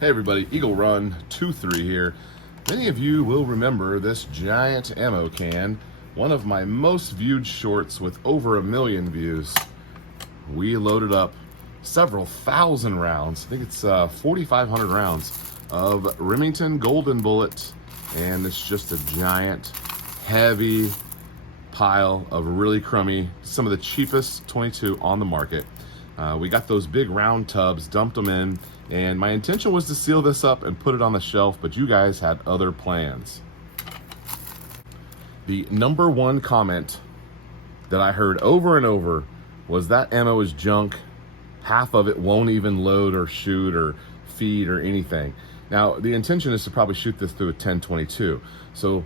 Hey everybody, Eagle Run 23 here. Many of you will remember this giant ammo can, one of my most viewed shorts with over 1 million views. We loaded up several thousand rounds, I think it's 4,500 rounds of Remington Golden Bullet, and it's just a giant, heavy pile of really crummy, some of the cheapest 22 on the market. We got those big round tubs, dumped them in, and my intention was to seal this up and put it on the shelf, but you guys had other plans. The number one comment that I heard over and over was that ammo is junk. Half of it won't even load or shoot or feed or anything. Now, the intention is to probably shoot this through a 10-22. So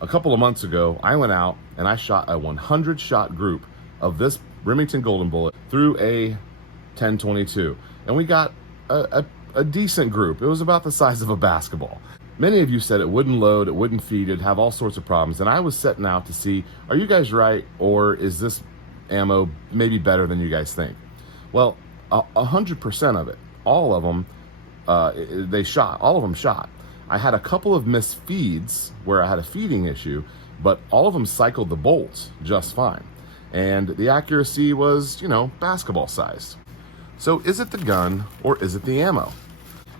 a couple of months ago, I went out and I shot a 100 shot group of this Remington Golden Bullet through a 10-22, and we got a decent group. It was about the size of a basketball. Many of you said it wouldn't load, it wouldn't feed, it'd have all sorts of problems, and I was setting out to see, are you guys right, or is this ammo maybe better than you guys think? Well, 100% of it, all of them, all of them shot. I had a couple of missed feeds where I had a feeding issue, but all of them cycled the bolts just fine. And the accuracy was, basketball sized. So is it the gun or is it the ammo?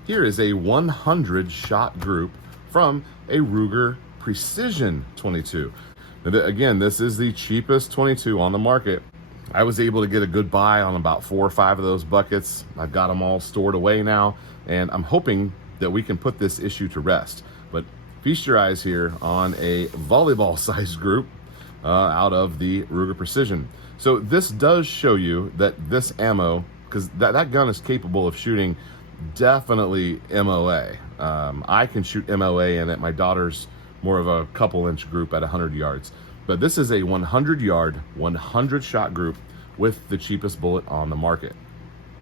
Here is a 100 shot group from a Ruger Precision 22. Now, again, this is the cheapest 22 on the market. I was able to get a good buy on about 4 or 5 of those buckets. I've got them all stored away now, and I'm hoping that we can put this issue to rest. But feast your eyes here on a volleyball sized group out of the Ruger Precision. So this does show you that this ammo, because that gun is capable of shooting definitely MOA. I can shoot MOA in it. My daughter's more of a couple inch group at 100 yards. But this is a 100 yard, 100 shot group with the cheapest bullet on the market.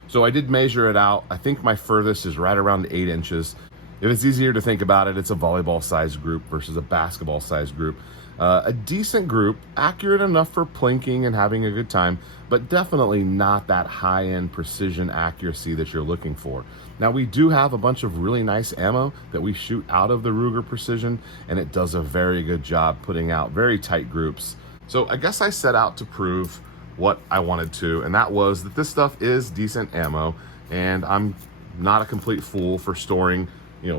So I did measure it out. I think my furthest is right around 8 inches. If it's easier to think about it, it's a volleyball sized group versus a basketball sized group. A decent group, accurate enough for plinking and having a good time, but definitely not that high-end precision accuracy that you're looking for. Now, we do have a bunch of really nice ammo that we shoot out of the Ruger Precision, and it does a very good job putting out very tight groups. So I guess I set out to prove what I wanted to, and that was that this stuff is decent ammo, and I'm not a complete fool for storing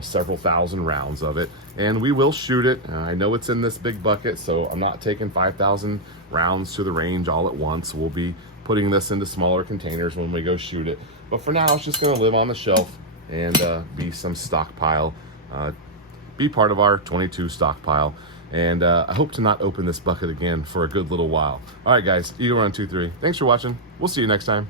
several thousand rounds of it, and we will shoot it. I know it's in this big bucket, so I'm not taking 5,000 rounds to the range all at once. We'll be putting this into smaller containers when we go shoot it, but for now it's just going to live on the shelf and be some stockpile, be part of our 22 stockpile, and I hope to not open this bucket again for a good little while. All right guys, Eagle Run 23, thanks for watching. We'll see you next time.